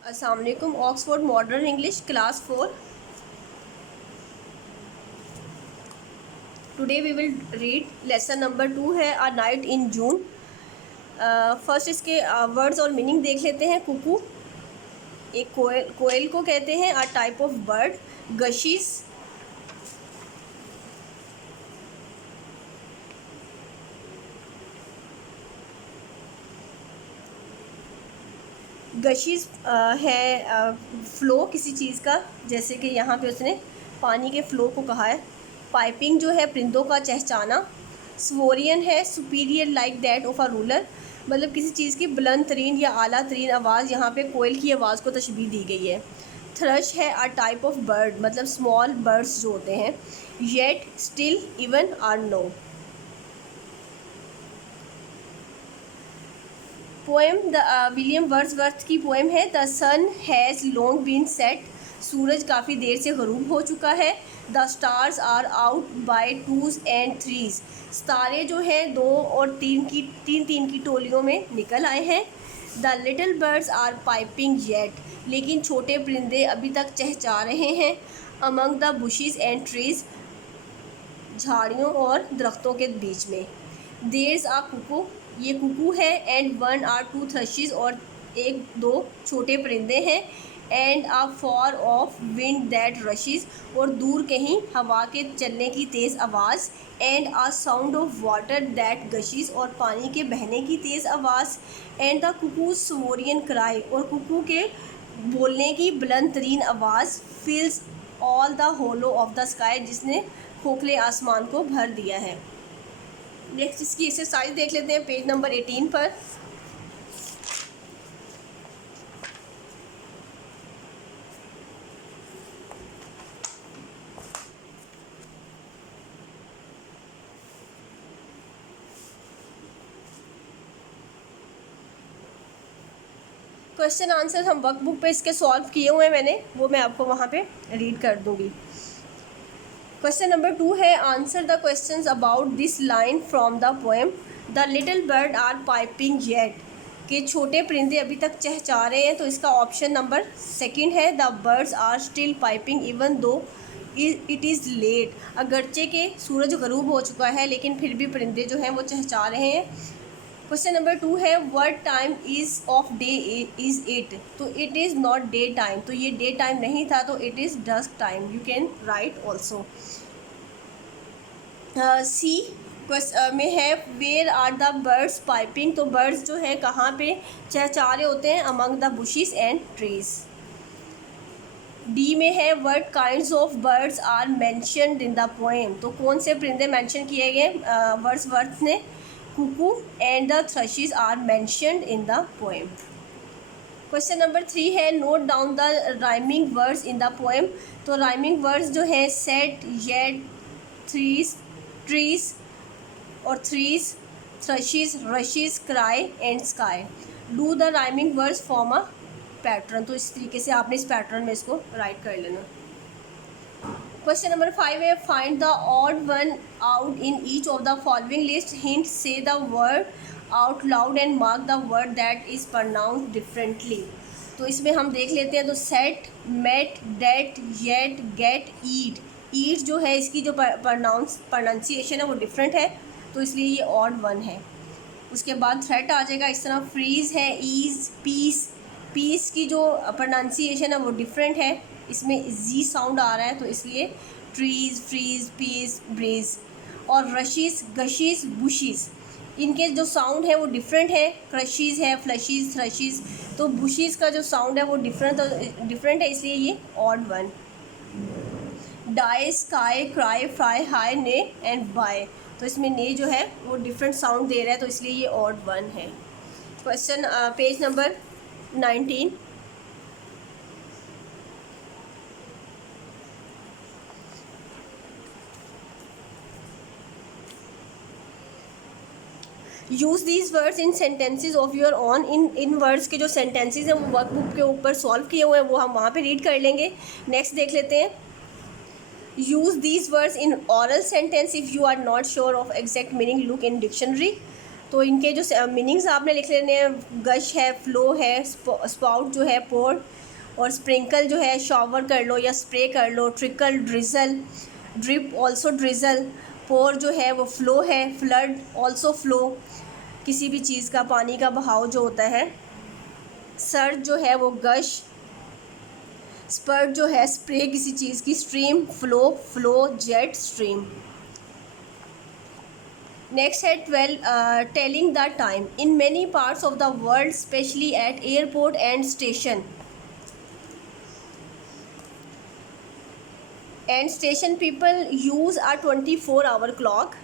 अस्सलाम वालेकुम। Oxford Modern English class 4। Today we will read lesson number 2 है a night in June. First इसके words और meaning देख लेते हैं। कुकू एक कोयल को कहते हैं। A type of bird. Gushes gushes है फ्लो किसी चीज़ का, जैसे कि यहाँ पे उसने पानी के फ्लो को कहा है। पाइपिंग जो है परिंदों का चहचहाना। स्वोरियन है superior like that of a ruler, मतलब किसी चीज़ की बुलंद तरीन या आला तरीन आवाज़, यहाँ पे कोयल की आवाज़ को तशबीह दी गई है। थ्रश है अ टाइप ऑफ बर्ड, मतलब स्मॉल बर्ड्स जो होते हैं। Yet still even are no. Poem William Wordsworth की पोएम है। The sun has long been set, सूरज काफ़ी देर से गरूब हो चुका है। The stars are out by twos and threes, सितारे जो हैं दो और तीन की टोलियों में निकल आए हैं। The little birds are piping yet, लेकिन छोटे परिंदे अभी तक चहचहा रहे हैं। Among the bushes and trees, झाड़ियों और दरख्तों के बीच में। देयर्स आ कुकू, ये कुकू है। And one or two thrushes, और एक दो छोटे परिंदे हैं। And a far off wind that rushes, और दूर कहीं हवा के चलने की तेज़ आवाज़। And a sound of water that gushes, और पानी के बहने की तेज़ आवाज़। And the cuckoo sovereign cry, और कुकू के बोलने की बुलंद तरीन आवाज़। Fills all the hollow of the sky, जिसने खोखले आसमान को भर दिया है। नेक्स्ट इसकी एक्सरसाइज देख लेते हैं पेज नंबर 18 पर। क्वेश्चन आंसर हम वर्कबुक पे इसके सॉल्व किए हुए हैं मैंने, वो मैं आपको वहाँ पे रीड कर दूँगी। क्वेश्चन नंबर 2 है answer the questions about this line from the poem. The little bird are piping yet, के छोटे परिंदे अभी तक चहचहा रहे हैं, तो इसका ऑप्शन नंबर 2 है। The birds are still piping even though it is late, अगरचे के सूरज गरूब हो चुका है लेकिन फिर भी परिंदे जो हैं वो चहचहा रहे हैं। क्वेश्चन नंबर 2 है what time is of day is it, तो it is not day time, तो ये डे टाइम नहीं था, तो it is dusk time. You can write also. C में है where are the birds piping, तो बर्ड्स जो है कहाँ पे चहचहा रहे होते हैं, among the bushes and trees. D में है what kinds of birds are mentioned in the poem, तो कौन से परिंदे मेंशन किए गए वर्ड्सवर्थ ने। Cuckoo and the thrushes are mentioned in the poem. Question number 3 है note down the rhyming words in the poem, तो राइमिंग वर्ड्स जो है सेट, येट, थ्रीज, ट्रीज और threes, thrushes, rushes, cry and sky. Do the rhyming words form a pattern, तो इस तरीके से आपने इस पैटर्न में इसको राइट कर लेना। क्वेश्चन नंबर 5 है find the odd one out in each of the following list. Hint say the word out loud and mark the word that is pronounced differently, तो इसमें हम देख लेते हैं। तो set, met, debt, yet, get, eat. Eat जो है इसकी जो प्रोनाउंसिएशन है वो डिफरेंट है, तो इसलिए ये ऑड वन है। उसके बाद थ्रेट आ जाएगा। इस तरह फ्रीज़ है, ईज़, पीस। पीस की जो प्रोनाउंसिएशन है वो डिफरेंट है, इसमें जी साउंड आ रहा है, तो इसलिए ट्रीज़, फ्रीज़, पीस, ब्रीज। और रशीज़, गशीज़, बुशीज़, इनके जो साउंड है वो डिफरेंट है। क्रशीज़ है, फ्लशीज़, थ्रशीज़, तो बुशीज़ का जो साउंड है वो डिफरेंट है, इसलिए ये odd one. Die, sky, cry, fry, high, ने एंड बाय, तो इसमें ने जो है वो डिफरेंट साउंड दे रहा है, तो इसलिए ये ऑड वन है। Question page number 19। Use these words in sentences of your on, in words के जो सेंटेंसेज हैं वो वर्कबुक के ऊपर सॉल्व किए हुए हैं, वो हम वहाँ पे रीड कर लेंगे। नेक्स्ट देख लेते हैं। Use these words in oral sentence if you are not sure of exact meaning, look in dictionary. तो इनके जो मीनिंग्स आपने लिख लेने हैं, गश है, फ्लो है, स्पाउट जो है, पोर, और स्प्रिंकल जो है शॉवर कर लो या स्प्रे कर लो, trickle, drizzle, drip also drizzle, pour जो है वो फ्लो है, फ्लड ऑल्सो फ्लो, किसी भी चीज़ का पानी का बहाव जो होता है, सर्ज जो है वो गश, स्पर्ट जो है स्प्रे किसी चीज़ की, stream flow, flow jet stream. Next है 12 telling the time in many parts of the world specially eight airport and station people use a 24-hour clock.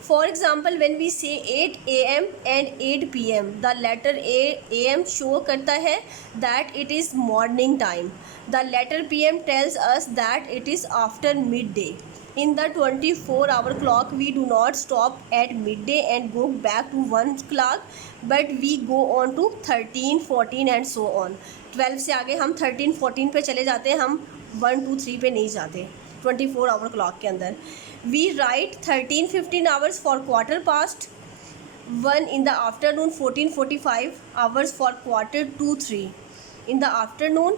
For example, when we say 8 a.m. and 8 p.m. the letter a.m. show करता है that it is morning time. The letter p.m. tells us that it is after midday. In the 24-hour clock, we do not stop at midday and go back to 1 clock, but we go on to 13, 14 and so on. 12 से आगे हम 13, 14 पे चले जाते हैं, हम 1, 2, 3 पे नहीं जाते 24-hour क्लॉक के अंदर. We write 13-15 hours for quarter past 1 in the afternoon, 14-45 hours for quarter to 3 in the afternoon,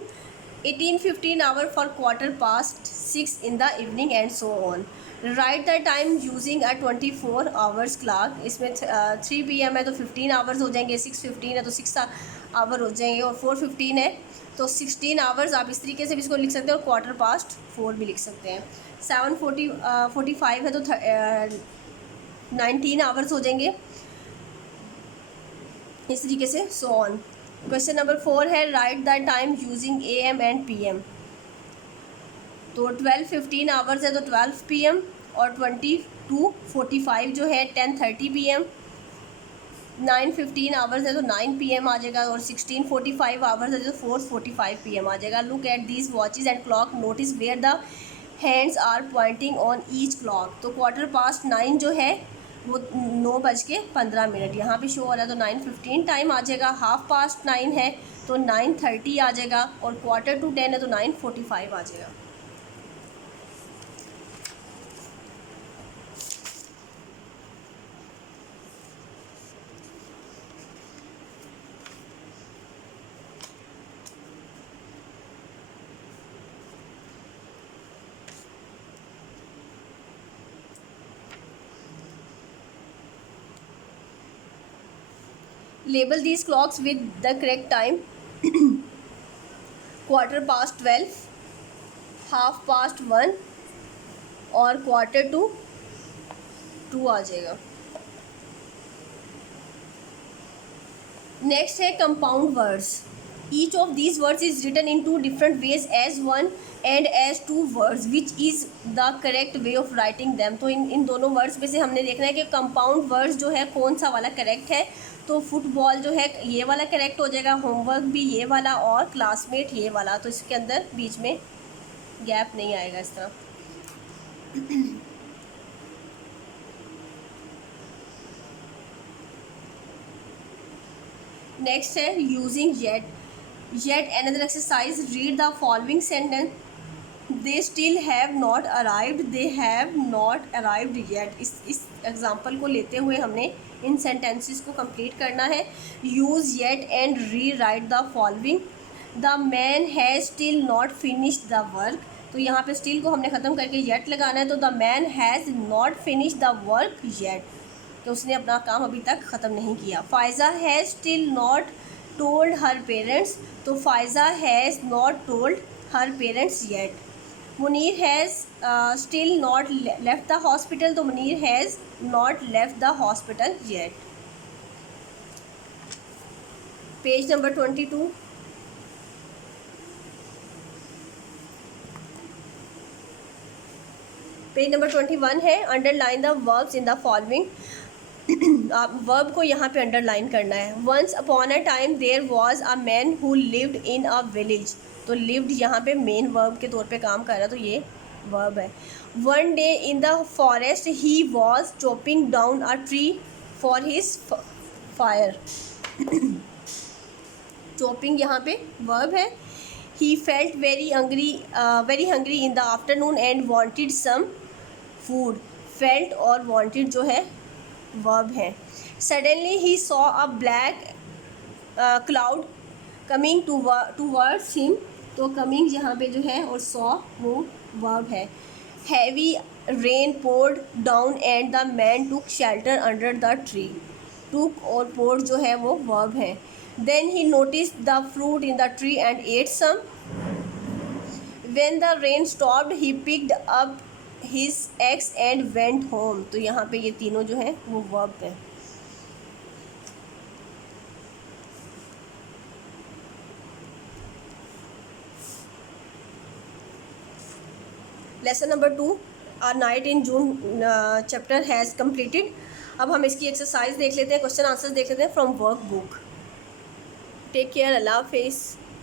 18-15 hour for quarter past 6 in the evening and so on. Write the time using a 24 hours clock. इसमें 3 PM है तो 15 hours हो जाएंगे, 6:15 है तो 6 our हो जाएंगे, और 4:15 है तो 16 आवर्स. आप इस तरीके से भी इसको लिख सकते हैं, और क्वार्टर पास्ट 4 भी लिख सकते हैं. 7:45 है तो 19 आवर्स हो जाएंगे, इस तरीके से सो ऑन. क्वेश्चन नंबर 4 है right the time using AM and PM. तो 12-15 आवर्स है तो 12 PM, और 22:45 जो है 10:30 PM. 9:15 आवर्स है तो 9 PM आ जाएगा, और 16:45 आवर्स है तो 4:45 PM आ जाएगा. Look at these watches and clock, notice where the hands are pointing on each clock. तो क्वार्टर पास्ट 9 जो है वो 9:15 यहाँ पे शो हो रहा है, तो 9:15 टाइम आ जाएगा. हाफ पास्ट 9 है तो 9:30 आ जाएगा, और क्वार्टर टू 10 है तो 9:45 आ जाएगा. Label these clocks with the correct time. Quarter past 12, half past 1 और quarter to 2 आ जाएगा. नेक्स्ट है compound words. Each of these words is written in 2 different ways as 1 and as 2 words, which is the correct way of writing them. तो इन दोनों words में से हमने देखना है कि कंपाउंड वर्ड्स जो है कौन सा वाला करेक्ट है. तो फुटबॉल जो है ये वाला करेक्ट हो जाएगा, होमवर्क भी ये वाला, और क्लासमेट ये वाला. तो इसके अंदर बीच में गैप नहीं आएगा इस तरह. नेक्स्ट है using yet. Yet another exercise. Read the following sentence. They still have not arrived, they have not arrived yet. इस एग्जाम्पल को लेते हुए हमने इन सेंटेंसेस को कंप्लीट करना है. Use yet and re right the following. The man has still not finished the work. तो यहाँ पे स्टिल को हमने ख़त्म करके येट लगाना है. तो the man has not finished the work yet, कि उसने अपना काम अभी तक ख़त्म नहीं किया. Faiza has still not told her parents. तो Faiza has not told her parents yet. Munir has still not left the hospital. तो Munir has not left the hospital yet. Page number 22. Page number 21 है underline the verbs in the following. आप verb को यहाँ पे underline करना है. Once upon a time there was a man who lived in a village. तो lived यहाँ पे मेन वर्ब के तौर पे काम कर रहा है, तो ये वर्ब है. One day in the forest he was chopping down a tree for his fire. Chopping यहाँ पे वर्ब है. He felt very hungry in the afternoon and wanted some food. Felt और वॉन्टेड जो है वर्ब है. Suddenly he saw a black cloud coming towards him. तो coming यहाँ पे जो है और सॉ वो वर्ब है। Heavy rain poured down and the man took shelter under the tree. Took और पोर्ड जो है वो वर्ब है। Then he notice the fruit in the tree and ate some. When the rain stopped he picked up his axe and went home. तो यहाँ पे ये तीनों जो है वो वर्ब है। Lesson number 2 a night in June chapter has completed. अब हम इसकी एक्सरसाइज देख लेते हैं, क्वेश्चन आंसर्स देख लेते हैं from work book. Take care, अल्लाह हाफिज़।